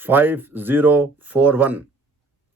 5041।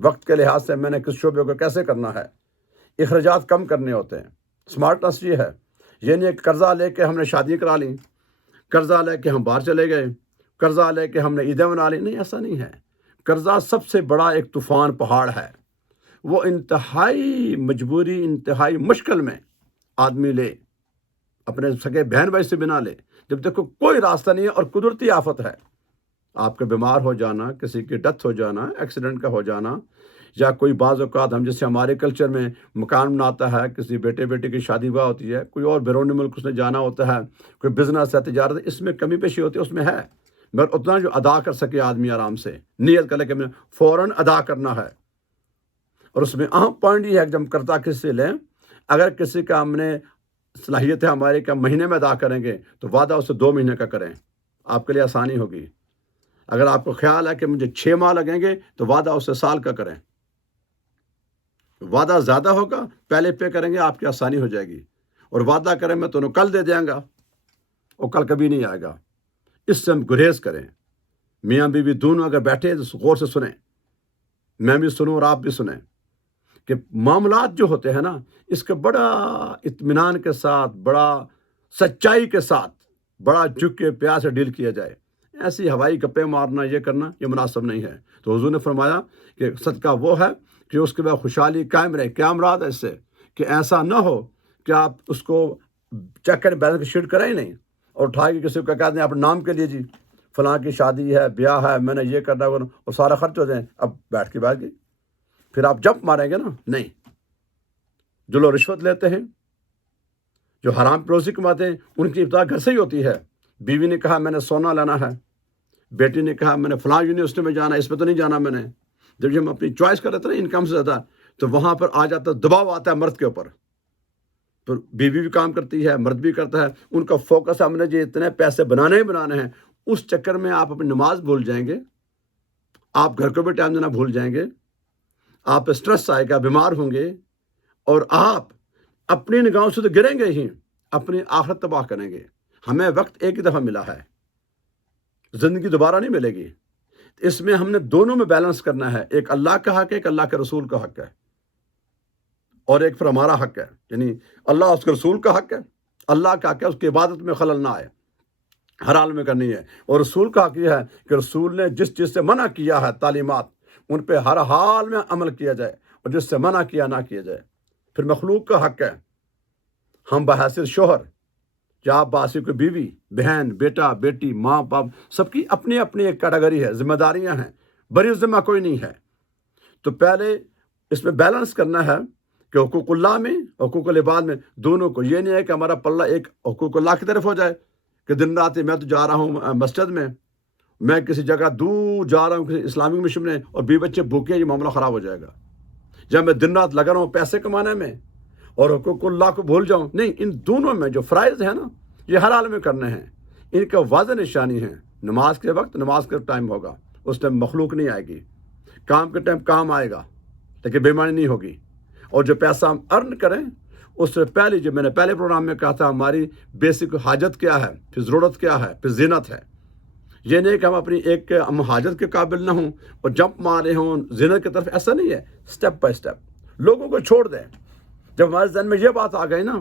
وقت کے لحاظ سے میں نے کس شعبے کو کیسے کرنا ہے، اخراجات کم کرنے ہوتے ہیں۔ سمارٹنس یہ ہے، یہ نہیں کہ قرضہ لے کے ہم نے شادی کرا لی، قرضہ لے کے ہم باہر چلے گئے، قرضہ لے کے ہم نے عیدیں منا لی، نہیں، ایسا نہیں ہے۔ قرضہ سب سے بڑا ایک طوفان پہاڑ ہے، وہ انتہائی مجبوری، انتہائی مشکل میں آدمی لے، اپنے سگے بہن بھائی سے بنا لے، جب تک کوئی راستہ نہیں ہے اور قدرتی آفت ہے، آپ کا بیمار ہو جانا، کسی کی ڈیتھ ہو جانا، ایکسیڈنٹ کا ہو جانا، یا کوئی بعض اوقات ہم جیسے ہمارے کلچر میں مکان بناتا ہے، کسی بیٹے بیٹی کی شادی ہوا ہوتی ہے، کوئی اور بیرونی ملک اس نے جانا ہوتا ہے، کوئی بزنس ہے، تجارت ہے، اس میں کمی پیشی ہوتی ہے، اس میں ہے، مگر اتنا جو ادا کر سکے آدمی آرام سے نیت کر لے کہ میں فوراً ادا کرنا ہے۔ اور اس میں اہم پوائنٹ یہ ہے کہ جب قرضہ کس سے لیں، اگر کسی کا ہم نے صلاحیت ہے ہمارے کہ مہینے میں ادا کریں گے تو وعدہ اسے 2 مہینے کا کریں، آپ کے لیے آسانی ہوگی۔ اگر آپ کو خیال ہے کہ مجھے 6 ماہ لگیں گے تو وعدہ اسے سال کا کریں، وعدہ زیادہ ہوگا، پہلے پے کریں گے، آپ کی آسانی ہو جائے گی۔ اور وعدہ کریں میں تمہیں کل دے دیں گا، وہ کل کبھی نہیں آئے گا۔ اس سے ہم گریز کریں۔ میاں بیوی دونوں اگر بیٹھے تو غور سے سنیں، میں بھی سنوں اور آپ بھی سنیں، کہ معاملات جو ہوتے ہیں نا، اس کا بڑا اطمینان کے ساتھ، بڑا سچائی کے ساتھ، بڑا جھک کے پیار سے ڈیل کیا جائے۔ ایسی ہوائی گپے مارنا، یہ کرنا، یہ مناسب نہیں ہے۔ تو حضور نے فرمایا کہ صدقہ وہ ہے کہ اس کے بعد خوشحالی قائم رہے۔ کیا مراد ہے اس سے؟ کہ ایسا نہ ہو کہ آپ اس کو چیک اینڈ بیلنس کی شیٹ کریں ہی نہیں اور اٹھا کے کسی کو کہہ دیں اپنے نام کے لیے، جی فلاں کی شادی ہے، بیاہ ہے، میں نے یہ کرنا ہے، اور سارا خرچ ہو جائیں، اب بیٹھ کے گئی، پھر آپ جمپ ماریں گے نا، نہیں۔ جو لوگ رشوت لیتے ہیں، جو حرام روزی کماتے ہیں، ان کی ابتدا گھر سے ہی ہوتی ہے۔ بیوی نے کہا میں نے سونا لینا ہے، بیٹی نے کہا میں نے فلاں یونیورسٹی میں جانا ہے، اس پہ تو نہیں جانا میں نے۔ جب ہم اپنی چوائس کر لیتے ہیں نا انکم سے زیادہ، تو وہاں پر آ جاتا ہے، دباؤ آتا ہے مرد کے اوپر۔ تو بیوی بھی کام کرتی ہے، مرد بھی کرتا ہے، ان کا فوکس ہم نے جو اتنے پیسے بنانے ہی بنانے ہیں، اس چکر میں آپ اپنی نماز بھول جائیں گے، آپ گھر کو بھی ٹائم دینا بھول جائیں گے، آپ پہ سٹریس آئے گا، بیمار ہوں گے، اور آپ اپنی نگاہوں سے تو گریں گے ہی، اپنی آخرت تباہ کریں گے۔ ہمیں وقت ایک ہی دفعہ ملا ہے، زندگی دوبارہ نہیں ملے گی۔ اس میں ہم نے دونوں میں بیلنس کرنا ہے، ایک اللہ کا حق ہے، ایک اللہ کے رسول کا حق ہے، اور ایک پھر ہمارا حق ہے، یعنی اللہ اس کے رسول کا حق ہے، اللہ کا حق ہے اس کی عبادت میں خلل نہ آئے، ہر حال میں کرنی ہے۔ اور رسول کا حق یہ ہے کہ رسول نے جس چیز سے منع کیا ہے، تعلیمات، ان پہ ہر حال میں عمل کیا جائے، اور جس سے منع کیا نہ کیا جائے۔ پھر مخلوق کا حق ہے، ہم بحیثیت شوہر یا آپ بحیثیت کوئی بیوی، بہن، بیٹا، بیٹی، ماں باپ، سب کی اپنی اپنی ایک کیٹیگری ہے، ذمہ داریاں ہیں، بری ذمہ کوئی نہیں ہے۔ تو پہلے اس میں بیلنس کرنا ہے کہ حقوق اللہ میں، حقوق العباد میں، دونوں کو۔ یہ نہیں ہے کہ ہمارا پلہ ایک حقوق اللہ کی طرف ہو جائے کہ دن رات میں تو جا رہا ہوں مسجد میں کسی جگہ دور جا رہا ہوں کسی اسلامک مشن میں، اور بیوی بچے بھوکے، یہ معاملہ خراب ہو جائے گا۔ جب میں دن رات لگا رہا ہوں پیسے کمانے میں اور حقوق اللہ کو بھول جاؤں، نہیں، ان دونوں میں جو فرائض ہیں نا، یہ ہر حال میں کرنے ہیں، ان کا واضح نشانی ہے۔ نماز کے وقت نماز کا ٹائم ہوگا، اس ٹائم مخلوق نہیں آئے گی، کام کے ٹائم کام آئے گا، لیکن بےایمانی نہیں ہوگی۔ اور جو پیسہ ہم ارن کریں، اس سے پہلے جو میں نے پہلے پروگرام میں کہا تھا، ہماری بیسک حاجت کیا ہے، پھر ضرورت کیا ہے، پھر زینت ہے۔ یہ نہیں کہ ہم اپنی ایک ہم حاجت کے قابل نہ ہوں اور جمپ مارے ہوں زینت کی طرف، ایسا نہیں ہے۔ سٹیپ بائی سٹیپ لوگوں کو چھوڑ دیں۔ جب ہمارے ذہن میں یہ بات آ گئی نا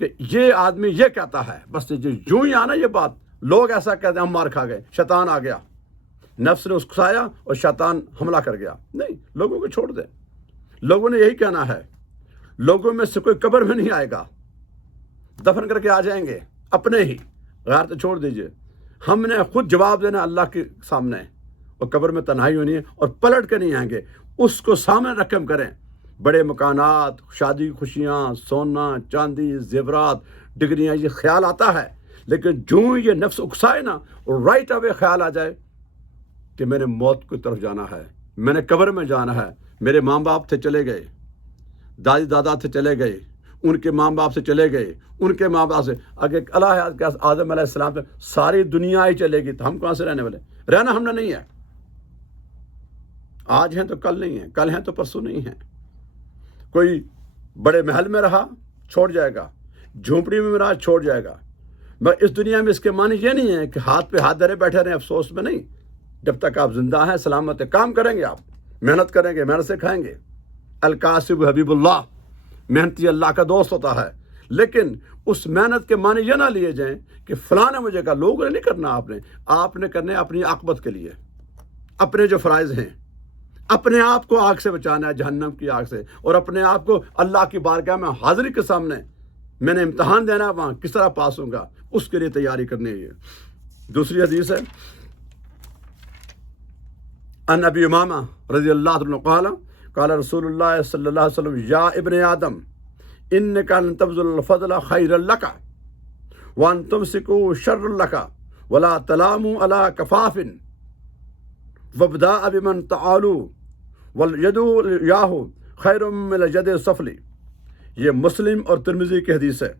کہ یہ آدمی یہ کہتا ہے، بس یوں ہی آنا یہ بات، لوگ ایسا کہتے ہیں، ہم مار کھا گئے، شیطان آ گیا، نفس نے اس کو کھایا اور شیطان حملہ کر گیا۔ نہیں، لوگوں کو چھوڑ دیں۔ لوگوں نے یہی کہنا ہے، لوگوں میں سے کوئی قبر میں نہیں آئے گا، دفن کر کے آ جائیں گے اپنے ہی، غیر تو چھوڑ دیجئے۔ ہم نے خود جواب دینا اللہ کے سامنے، اور قبر میں تنہائی ہونی ہے، اور پلٹ کے نہیں آئیں گے، اس کو سامنے رقم کریں۔ بڑے مکانات، شادی خوشیاں، سونا چاندی، زیورات، ڈگریاں، یہ خیال آتا ہے، لیکن جو یہ نفس اکسائے نا، رائٹ اوے خیال آ جائے کہ میں نے موت کی طرف جانا ہے، میں نے قبر میں جانا ہے، میرے ماں باپ تھے چلے گئے، دادی دادا تھے چلے گئے، ان کے ماں باپ سے چلے گئے، ان کے ماں باپ سے اگر اللہ کے آدم علیہ السلام سے ساری دنیا ہی چلے گی، تو ہم کہاں سے رہنے والے؟ رہنا ہم نے نہیں ہے۔ آج ہیں تو کل نہیں ہیں، کل ہیں تو پرسوں نہیں ہیں۔ کوئی بڑے محل میں رہا، چھوڑ جائے گا، جھونپڑی میں رہا، چھوڑ جائے گا۔ مگر اس دنیا میں اس کے معنی یہ نہیں ہے کہ ہاتھ پہ ہاتھ دھرے بیٹھے رہیں افسوس میں، نہیں۔ جب تک آپ زندہ ہیں، سلامت ہیں، کام کریں گے آپ، محنت کریں گے محنت سے کھائیں گے. الکاسب حبیب اللہ، محنتی اللہ کا دوست ہوتا ہے. لیکن اس محنت کے معنی یہ نہ لیے جائیں کہ فلاں نے مجھے کہا. لوگوں نے نہیں کرنا، آپ نے کرنے اپنی عاقبت کے لیے، اپنے جو فرائض ہیں، اپنے آپ کو آگ سے بچانا ہے، جہنم کی آگ سے، اور اپنے آپ کو اللہ کی بارگاہ میں حاضری کے سامنے میں نے امتحان دینا ہے، وہاں کس طرح پاس ہوں گا، اس کے لیے تیاری کرنی ہے. دوسری حدیث ہے ان ابی امامہ رضی اللہ عنہ قال قال رسول اللہ صلی اللہ علیہ وسلم یا ابن آدم انک ان تبذل الفضل خیر لک وان تمسکوا شر لک ولا تلاموا علی کفاف وابداء بمن تعالوا والید یاہ خیر من الید السفلی. یہ مسلم اور ترمذی کی حدیث ہے،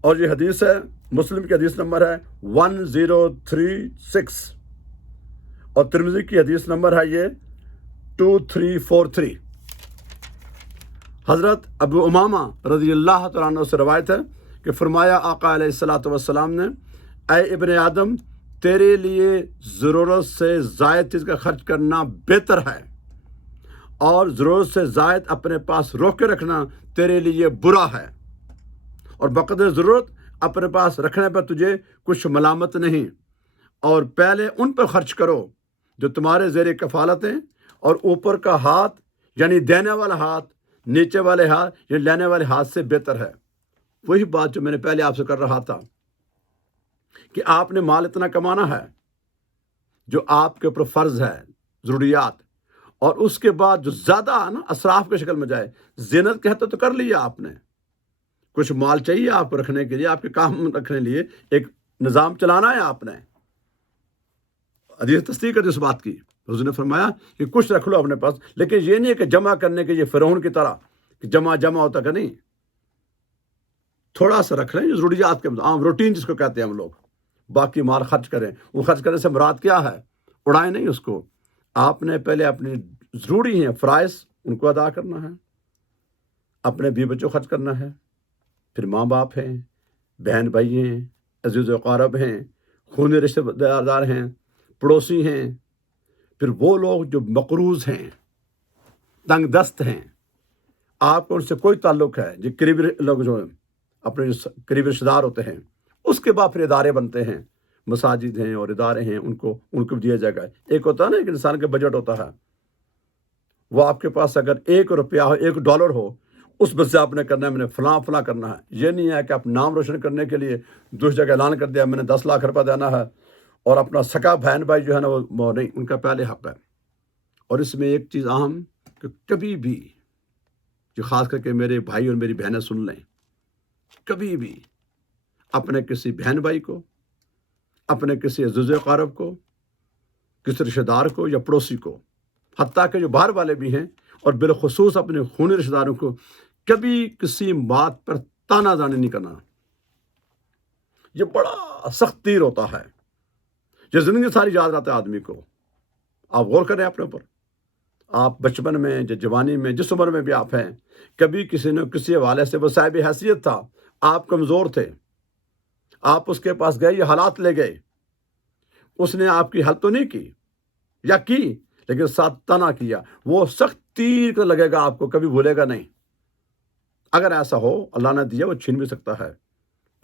اور یہ حدیث ہے مسلم کی حدیث نمبر ہے 1036 اور ترمذی کی حدیث نمبر ہے یہ 2343. حضرت ابو امامہ رضی اللہ تعالیٰ عنہ سے روایت ہے کہ فرمایا آقا علیہ الصلاۃ والسلام نے، اے ابن آدم، تیرے لیے ضرورت سے زائد چیز کا خرچ کرنا بہتر ہے، اور ضرورت سے زائد اپنے پاس روک کے رکھنا تیرے لیے برا ہے، اور بقدر ضرورت اپنے پاس رکھنے پر تجھے کچھ ملامت نہیں. اور پہلے ان پر خرچ کرو جو تمہارے زیر کفالت ہیں، اور اوپر کا ہاتھ یعنی دینے والا ہاتھ نیچے والے ہاتھ یعنی لینے والے ہاتھ سے بہتر ہے. وہی بات جو میں نے پہلے آپ سے کر رہا تھا کہ آپ نے مال اتنا کمانا ہے جو آپ کے اوپر فرض ہے، ضروریات، اور اس کے بعد جو زیادہ نا اسراف کی شکل میں جائے. زینت کہتے تو کر لیا آپ نے، کچھ مال چاہیے آپ کو رکھنے کے لیے، آپ کے کام رکھنے کے لیے ایک نظام چلانا ہے آپ نے. حدیث تصدیق ہے اس بات کی. حضور نے فرمایا کہ کچھ رکھ لو اپنے پاس، لیکن یہ نہیں ہے کہ جمع کرنے کے یہ فرعون کی طرح کہ جمع ہوتا کہ نہیں. تھوڑا سا رکھ لیں ضروریات کے عام روٹین جس کو کہتے ہیں ہم لوگ. باقی مال خرچ کریں. وہ خرچ کرنے سے مراد کیا ہے؟ اڑائیں نہیں اس کو. آپ نے پہلے اپنی ضروری ہیں فرائض ان کو ادا کرنا ہے، اپنے بیوی بچوں خرچ کرنا ہے، پھر ماں باپ ہیں، بہن بھائی ہیں، عزیز و اقارب ہیں، خونی رشتہ دار ہیں، پڑوسی ہیں، پھر وہ لوگ جو مقروض ہیں، تنگ دست ہیں، آپ کو ان سے کوئی تعلق ہے، جو قریبی لوگ جو اپنے قریبی رشتہ دار ہوتے ہیں. اس کے بعد پھر ادارے بنتے ہیں، مساجد ہیں اور ادارے ہیں، ان کو بھی دیا جائے گا. ایک ہوتا ہے نا ایک انسان کا بجٹ ہوتا ہے، وہ آپ کے پاس اگر $1 ہو، $1 ہو، اس میں سے آپ نے کرنا ہے میں نے فلاں کرنا ہے. یہ نہیں ہے کہ آپ نام روشن کرنے کے لیے دوسری جگہ اعلان کر دیا میں نے 10 لاکھ روپے دینا ہے، اور اپنا سکا بہن بھائی جو ہے نا وہ نہیں، ان کا پہلے حق ہے. اور اس میں ایک چیز اہم کہ کبھی بھی، جو خاص کر کے میرے بھائی اور میری بہنیں سن لیں، کبھی بھی اپنے کسی بہن بھائی کو، اپنے کسی عزیز اقارب کو، کسی رشتہ دار کو یا پڑوسی کو، حتیٰ کہ جو باہر والے بھی ہیں، اور بالخصوص اپنے خونی رشتہ داروں کو کبھی کسی بات پر تانا زانی نہیں کرنا. یہ بڑا سخت تیر ہوتا ہے، یہ زندگی ساری یاد رہتا ہے آدمی کو. آپ غور کریں اپنے اوپر. آپ بچپن میں یا جوانی میں جس عمر میں بھی آپ ہیں، کبھی کسی نے کسی حوالے سے، وہ صاحب حیثیت تھا، آپ کمزور تھے، آپ اس کے پاس گئے، یہ حالات لے گئے، اس نے آپ کی حل تو نہیں کی یا کی لیکن ساتھ تنا کیا. وہ سخت تیر کا لگے گا آپ کو، کبھی بھولے گا نہیں. اگر ایسا ہو، اللہ نے دیا وہ چھین بھی سکتا ہے.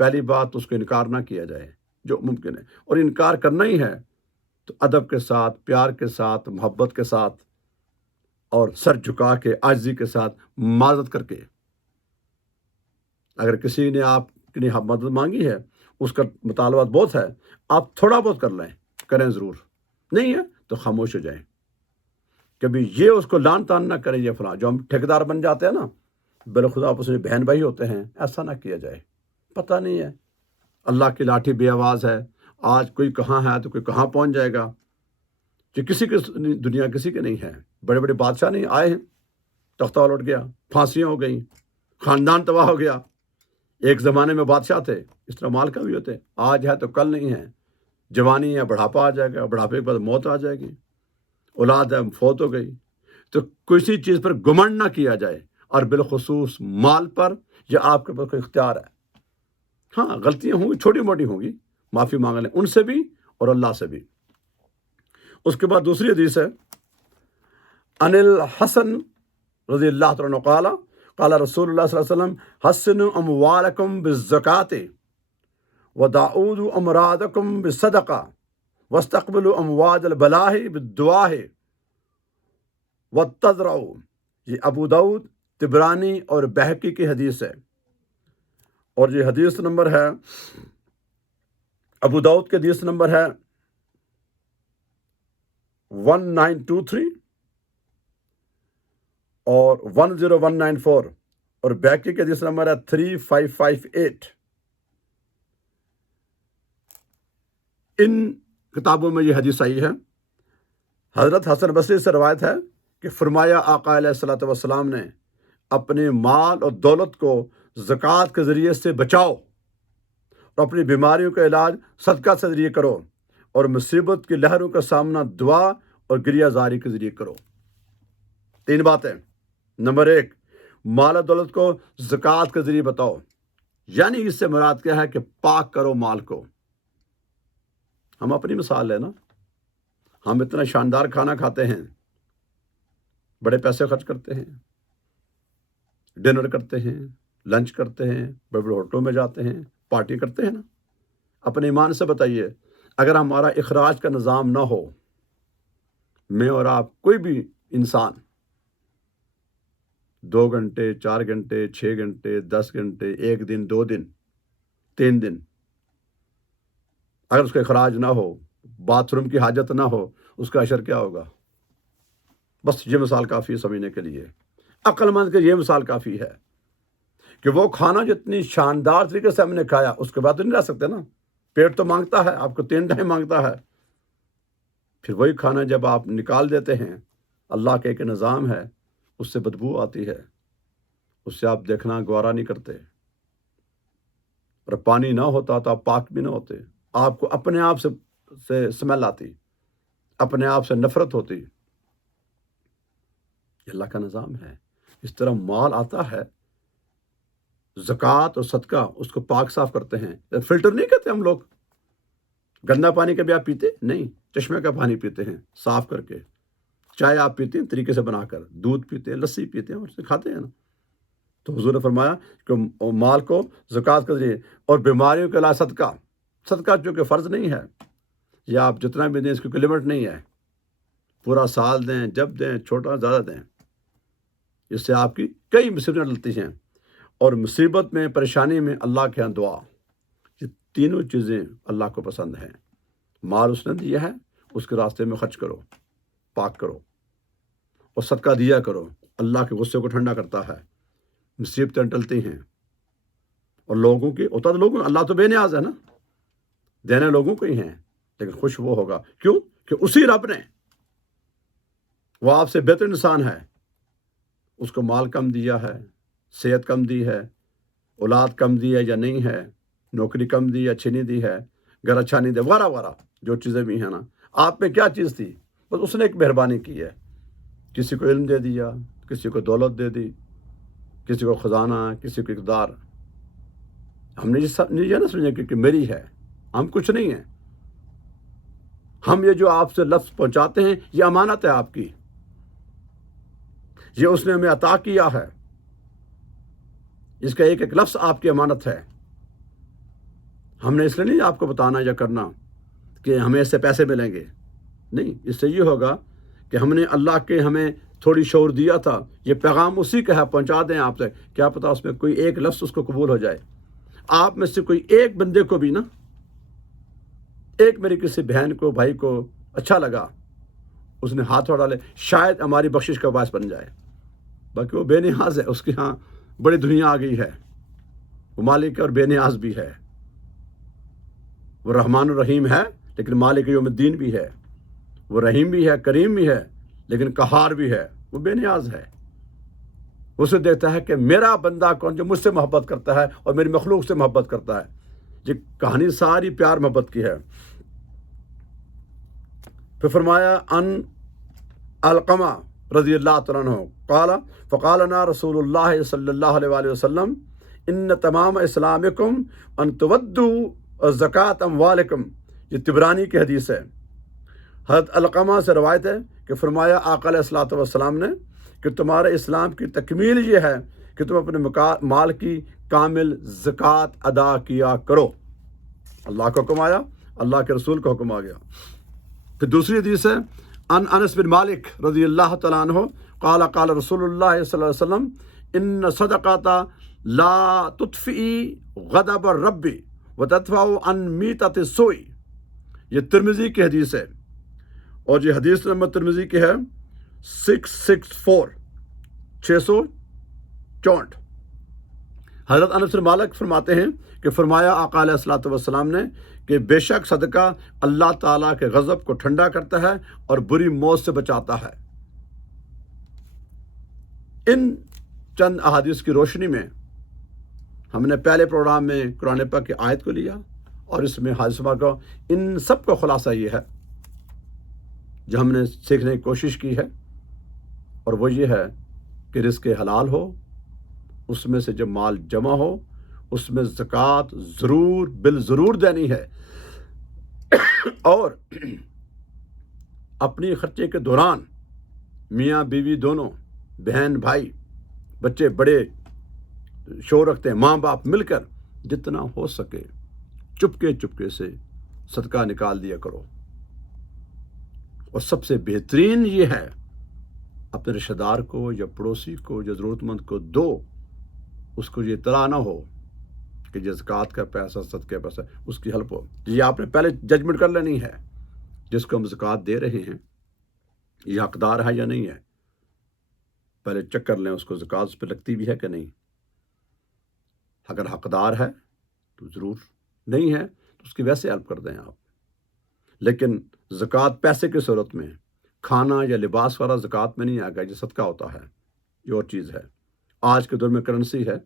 پہلی بات اس کو انکار نہ کیا جائے جو ممکن ہے، اور انکار کرنا ہی ہے تو ادب کے ساتھ، پیار کے ساتھ، محبت کے ساتھ، اور سر جھکا کے عاجزی کے ساتھ معذرت کر کے. اگر کسی نے آپ کی مدد مانگی ہے، اس کا مطالبات بہت ہے، آپ تھوڑا بہت کر لیں، کریں ضرور. نہیں ہے تو خاموش ہو جائیں. کبھی یہ اس کو لان تان نہ کریں یہ فلاں. جو ہم ٹھیکیدار بن جاتے ہیں نا، بالخدا آپس میں بہن بھائی ہوتے ہیں، ایسا نہ کیا جائے. پتہ نہیں ہے، اللہ کی لاٹھی بے آواز ہے. آج کوئی کہاں ہے تو کوئی کہاں پہنچ جائے گا. کہ کسی کی دنیا کسی کی نہیں ہے. بڑے بڑے بادشاہ نہیں آئے ہیں، تختہ الٹ گیا، پھانسیاں ہو گئیں، خاندان تباہ ہو گیا. ایک زمانے میں بادشاہ تھے، اس طرح مال کا بھی ہوتے. آج ہے تو کل نہیں ہے. جوانی ہے، بڑھاپا آ جائے گا، بڑھاپے کے بعد موت آ جائے گی. اولاد ہے، فوت ہو گئی. تو کسی چیز پر گمنڈ نہ کیا جائے، اور بالخصوص مال پر یا آپ کے پاس کوئی اختیار ہے. ہاں غلطیاں ہوں گی، چھوٹی موٹی ہوں گی، معافی مانگ لیں ان سے بھی اور اللہ سے بھی. اس کے بعد دوسری حدیث ہے انل حسن رضی اللہ تعالیٰ عنہ قال قال رسول اللہ صلی اللہ علیہ وسلم حسنوا اموالکم بالزکاۃ ودعوا امراضکم بالصدقہ واستقبلوا امواج البلاء بالدعاء والتضرع۔ یہ ابو داؤد، طبرانی اور بہقی کی حدیث ہے، اور یہ حدیث نمبر ہے ابو داؤد کے حدیث نمبر ہے 1923 اور 10194 اور بہقی کے حدیث نمبر ہے 3558۔ ان کتابوں میں یہ حدیث آئی ہے۔ حضرت حسن بصری سے روایت ہے کہ فرمایا آقا علیہ الصلوۃ والسلام نے اپنے مال اور دولت کو زکوٰۃ کے ذریعے سے بچاؤ، اور اپنی بیماریوں کا علاج صدقہ سے ذریعے کرو، اور مصیبت کی لہروں کا سامنا دعا اور گریہ زاری کے ذریعے کرو۔ 3 باتیں۔ نمبر 1، مال و دولت کو زکوٰۃ کے ذریعے بتاؤ، یعنی اس سے مراد کیا ہے کہ پاک کرو مال کو۔ ہم اپنی مثال لیں نا، ہم اتنا شاندار کھانا کھاتے ہیں، بڑے پیسے خرچ کرتے ہیں، ڈنر کرتے ہیں، لنچ کرتے ہیں، بڑے بڑے ہوٹلوں میں جاتے ہیں، پارٹی کرتے ہیں نا۔ اپنے ایمان سے بتائیے، اگر ہمارا اخراج کا نظام نہ ہو، میں اور آپ کوئی بھی انسان 2 گھنٹے 4 گھنٹے 6 گھنٹے 10 گھنٹے 1 دن 2 دن 3 دن اگر اس کا اخراج نہ ہو، باتھ روم کی حاجت نہ ہو، اس کا اشر کیا ہوگا؟ بس یہ مثال کافی ہے سمجھنے کے لیے۔ عقل مند کے یہ مثال کافی ہے کہ وہ کھانا جتنی شاندار طریقے سے ہم نے کھایا، اس کے بعد تو نہیں رہ سکتے نا، پیٹ تو مانگتا ہے، آپ کو 3 ٹائم مانگتا ہے۔ پھر وہی کھانا جب آپ نکال دیتے ہیں، اللہ کے ایک نظام ہے، اس سے بدبو آتی ہے، اس سے آپ دیکھنا گوارا نہیں کرتے، اور پانی نہ ہوتا تو آپ پاک بھی نہ ہوتے، آپ کو اپنے آپ سے سمیل آتی، اپنے آپ سے نفرت ہوتی۔ یہ اللہ کا نظام ہے۔ اس طرح مال آتا ہے، زکوٰۃ اور صدقہ اس کو پاک صاف کرتے ہیں۔ فلٹر نہیں کرتے ہم لوگ، گندا پانی کبھی آپ پیتے نہیں، چشمے کا پانی پیتے ہیں صاف کر کے، چائے آپ پیتے ہیں طریقے سے بنا کر، دودھ پیتے ہیں، لسی پیتے ہیں، اور اسے کھاتے ہیں نا۔ تو حضور نے فرمایا کہ مال کو زکوٰۃ کے ذریعے، اور بیماریوں کے علاج صدقہ۔ صدقہ چونکہ فرض نہیں ہے، یا آپ جتنا بھی دیں اس کی کوئی لمٹ نہیں ہے، پورا سال دیں، جب دیں، چھوٹا زیادہ دیں، اس سے آپ کی کئی مصیبتیں ٹلتی ہیں، اور مصیبت میں، پریشانی میں اللہ کے ہاں دعا۔ یہ تینوں چیزیں اللہ کو پسند ہیں۔ مال اس نے دیا ہے، اس کے راستے میں خرچ کرو، پاک کرو، اور صدقہ دیا کرو، اللہ کے غصے کو ٹھنڈا کرتا ہے، مصیبتیں ٹلتی ہیں۔ اور لوگوں کی ہوتا تو لوگوں، اللہ تو بے نیاز ہے نا، دینے لوگوں کو ہی ہیں، لیکن خوش وہ ہوگا، کیوں کہ اسی رب نے، وہ آپ سے بہتر انسان ہے، اس کو مال کم دیا ہے، صحت کم دی ہے، اولاد کم دی ہے یا نہیں ہے، نوکری کم دی ہے، اچھی نہیں دی ہے، گھر اچھا نہیں دیا، وغیرہ وغیرہ جو چیزیں بھی ہیں نا۔ آپ میں کیا چیز تھی؟ بس اس نے ایک مہربانی کی ہے، کسی کو علم دے دیا، کسی کو دولت دے دی، کسی کو خزانہ، کسی کو اقتدار۔ ہم نے یہ نہ سمجھے کہ میری ہے، ہم کچھ نہیں ہیں۔ ہم یہ جو آپ سے لفظ پہنچاتے ہیں، یہ امانت ہے آپ کی، یہ اس نے ہمیں عطا کیا ہے، اس کا ایک ایک لفظ آپ کی امانت ہے۔ ہم نے اس لیے نہیں آپ کو بتانا یا کرنا کہ ہمیں اس سے پیسے ملیں گے، نہیں، اس سے یہ ہوگا کہ ہم نے اللہ کے ہمیں تھوڑی شعور دیا تھا، یہ پیغام اسی کا ہے، پہنچا دیں آپ سے، کیا پتہ اس میں کوئی ایک لفظ اس کو قبول ہو جائے۔ آپ میں سے کوئی ایک بندے کو بھی نا، ایک میری کسی بہن کو، بھائی کو اچھا لگا، اس نے ہاتھ اٹھا لے، شاید ہماری بخشش کا باعث بن جائے۔ باقی وہ بے نیاز ہے، اس کے ہاں بڑی دنیا آ گئی ہے، وہ مالک اور بے نیاز بھی ہے، وہ رحمان الرحیم ہے لیکن مالک یوم الدین بھی ہے، وہ رحیم بھی ہے، کریم بھی ہے، لیکن قہار بھی ہے، وہ بے نیاز ہے۔ اسے دیکھتا ہے کہ میرا بندہ کون جو مجھ سے محبت کرتا ہے اور میری مخلوق سے محبت کرتا ہے۔ یہ کہانی ساری پیار محبت کی ہے۔ پھر فرمایا ان علقمہ رضی اللہ تعالیٰ عنہ قال فقالنا رسول اللہ صلی اللہ علیہ وآلہ وسلم ان تمام اسلامکم ان تودوا زکوٰۃ اموالکم۔ یہ طبرانی کی حدیث ہے۔ حضرت علقمہ سے روایت ہے کہ فرمایا آقا علیہ الصلوۃ والسلام نے کہ تمہارے اسلام کی تکمیل یہ ہے کہ تم اپنے مال کی کامل زکوٰۃ ادا کیا کرو۔ اللہ کا حکم آیا، اللہ کے رسول کا حکم آ گیا۔ پھر دوسری حدیث ہے ان انس بن مالک رضی اللہ تعالیٰ عنہ قال قال رسول اللہ صلی اللہ علیہ وسلم ان صدقات لا تطفئ غضب الرب وتدفع عن میتۃ السوء۔ یہ ترمذی کی حدیث ہے، اور یہ حدیث نمبر ترمذی کی ہے 664 664۔ حضرت انس بن مالک فرماتے ہیں کہ فرمایا آقا علیہ الصلوۃ والسلام نے کہ بے شک صدقہ اللہ تعالیٰ کے غضب کو ٹھنڈا کرتا ہے اور بری موت سے بچاتا ہے۔ ان چند احادیث کی روشنی میں ہم نے پہلے پروگرام میں قرآن پاک کی آیت کو لیا، اور اس میں حدیث کا ان سب کا خلاصہ یہ ہے جو ہم نے سیکھنے کی کوشش کی ہے، اور وہ یہ ہے کہ رزق حلال ہو، اس میں سے جب مال جمع ہو اس میں زکوٰۃ ضرور بالضرور دینی ہے، اور اپنی خرچے کے دوران میاں بیوی دونوں، بہن بھائی، بچے بڑے شور رکھتے ہیں، ماں باپ مل کر جتنا ہو سکے چپکے سے صدقہ نکال دیا کرو۔ اور سب سے بہترین یہ ہے اپنے رشتہ دار کو یا پڑوسی کو یا ضرورت مند کو دو، اس کو یہ اطلاع نہ ہو کہ یہ زکوٰۃ کا پیسہ صدقے کا پیسہ، اس کی ہیلپ ہو۔ یہ آپ نے پہلے ججمنٹ کر لینی ہے جس کو ہم زکوٰۃ دے رہے ہیں یہ حقدار ہے یا نہیں ہے، پہلے چیک کر لیں اس کو زکوٰۃ اس پہ لگتی بھی ہے کہ نہیں۔ اگر حقدار ہے تو ضرور، نہیں ہے تو اس کی ویسے ہیلپ کر دیں آپ۔ لیکن زکوٰۃ پیسے کی صورت میں، کھانا یا لباس والا زکوٰۃ میں نہیں آئے گا، یہ صدقہ ہوتا ہے، یہ اور چیز ہے۔ آج کے دور میں کرنسی ہے،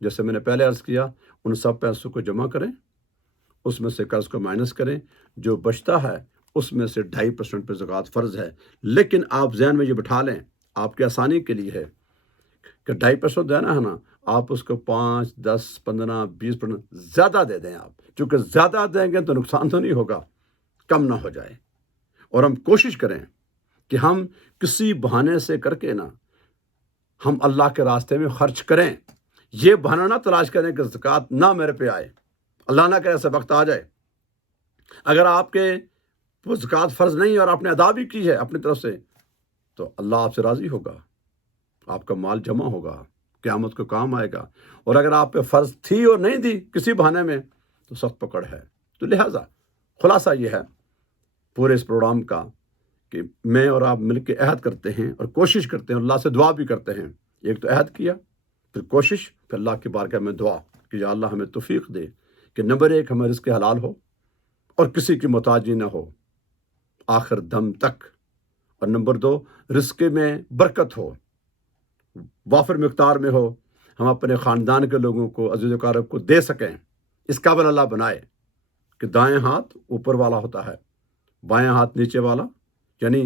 جیسے میں نے پہلے عرض کیا، ان سب پیسوں کو جمع کریں، اس میں سے قرض کو مائنس کریں، جو بچتا ہے اس میں سے 2.5% پہ زکوٰۃ فرض ہے۔ لیکن آپ ذہن میں یہ بٹھا لیں، آپ کی آسانی کے لیے ہے کہ 2.5% دینا ہے نا، آپ اس کو 5, 10, 15, 20% زیادہ دے دیں آپ، چونکہ زیادہ دیں گے تو نقصان تو نہیں ہوگا، کم نہ ہو جائے۔ اور ہم کوشش کریں کہ ہم کسی بہانے سے کر کے نا ہم اللہ کے راستے میں خرچ کریں، یہ بہانہ نہ تلاش کریں کہ زکوٰۃ نہ میرے پہ آئے، اللہ نہ کرے ایسا وقت آ جائے۔ اگر آپ کے وہ زکوٰۃ فرض نہیں اور آپ نے ادا بھی کی ہے اپنی طرف سے تو اللہ آپ سے راضی ہوگا، آپ کا مال جمع ہوگا، قیامت کو کام آئے گا۔ اور اگر آپ پہ فرض تھی اور نہیں دی کسی بہانے میں تو سخت پکڑ ہے۔ تو لہٰذا خلاصہ یہ ہے پورے اس پروگرام کا کہ میں اور آپ مل کے عہد کرتے ہیں اور کوشش کرتے ہیں، اللہ سے دعا بھی کرتے ہیں۔ ایک تو عہد کیا، پھر کوشش، پھر اللہ کی بارگاہ میں دعا کہ یا اللہ ہمیں توفیق دے کہ نمبر 1 ہمیں رزق حلال ہو اور کسی کی محتاجی نہ ہو آخر دم تک، اور نمبر 2 رزق میں برکت ہو، وافر مقدار میں ہو، ہم اپنے خاندان کے لوگوں کو، عزیز و اقارب کو دے سکیں۔ اس قابل اللہ بنائے کہ دائیں ہاتھ اوپر والا ہوتا ہے، بائیں ہاتھ نیچے والا، یعنی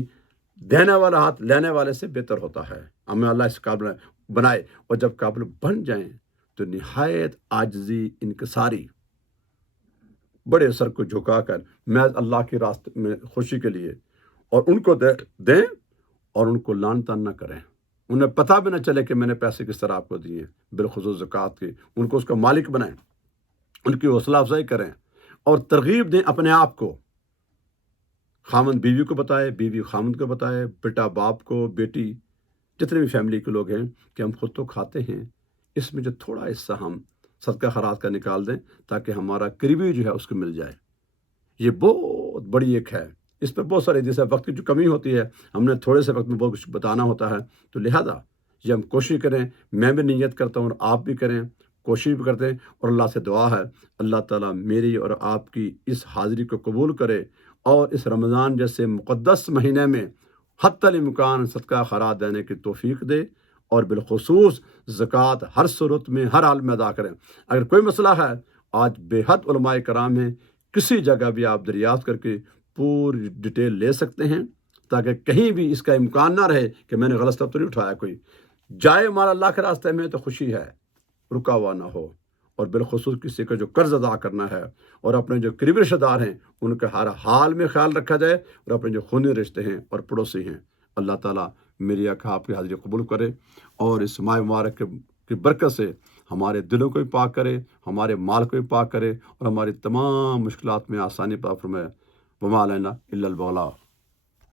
دینے والا ہاتھ لینے والے سے بہتر ہوتا ہے۔ ہمیں اللہ اس قابل بنائے، اور جب قابل بن جائیں تو نہایت عاجزی، انکساری، بڑے سر کو جھکا کر محض اللہ کے راستے میں خوشی کے لیے، اور ان کو دیں اور ان کو لان تان نہ کریں، انہیں پتہ بھی نہ چلے کہ میں نے پیسے کس طرح آپ کو دیے، بالخصوص زکوٰۃ کے، ان کو اس کا مالک بنائیں، ان کی حوصلہ افزائی کریں اور ترغیب دیں اپنے آپ کو۔ خامند بیوی کو بتائے، بیوی خامند کو بتائے، بیٹا باپ کو، بیٹی، جتنے بھی فیملی کے لوگ ہیں کہ ہم خود تو کھاتے ہیں، اس میں جو تھوڑا حصہ ہم صدقہ خیرات کا نکال دیں تاکہ ہمارا قریبی جو ہے اس کو مل جائے۔ یہ بہت بڑی ایک ہے، اس پر بہت سارے جیسے وقت کی جو کمی ہوتی ہے، ہم نے تھوڑے سے وقت میں بہت کچھ بتانا ہوتا ہے، تو لہذا یہ ہم کوشش کریں، میں بھی نیت کرتا ہوں اور آپ بھی کریں، کوشش بھی کرتے ہیں، اور اللہ سے دعا ہے اللہ تعالیٰ میری اور آپ کی اس حاضری کو قبول کرے، اور اس رمضان جیسے مقدس مہینے میں حتی الامکان صدقہ خیرات دینے کی توفیق دے، اور بالخصوص زکوٰۃ ہر صورت میں، ہر حال میں ادا کریں۔ اگر کوئی مسئلہ ہے، آج بے حد علماء کرام ہیں، کسی جگہ بھی آپ دریافت کر کے پوری ڈیٹیل لے سکتے ہیں، تاکہ کہیں بھی اس کا امکان نہ رہے کہ میں نے غلط اسٹیپ تو نہیں اٹھایا۔ کوئی جائے مال اللہ کے راستے میں تو خوشی ہے، رکا ہوا نہ ہو، اور بالخصوص کسی کا جو قرض ادا کرنا ہے، اور اپنے جو قریبی رشتہ دار ہیں ان کے ہر حال میں خیال رکھا جائے، اور اپنے جو خونی رشتے ہیں اور پڑوسی ہیں، اللہ تعالیٰ میری آپ کی حاضری قبول کرے، اور اس ماہ مبارک کی برکت سے ہمارے دلوں کو بھی پاک کرے، ہمارے مال کو بھی پاک کرے، اور ہماری تمام مشکلات میں آسانی عطا فرمائے۔ وما علینا الا البلاغ۔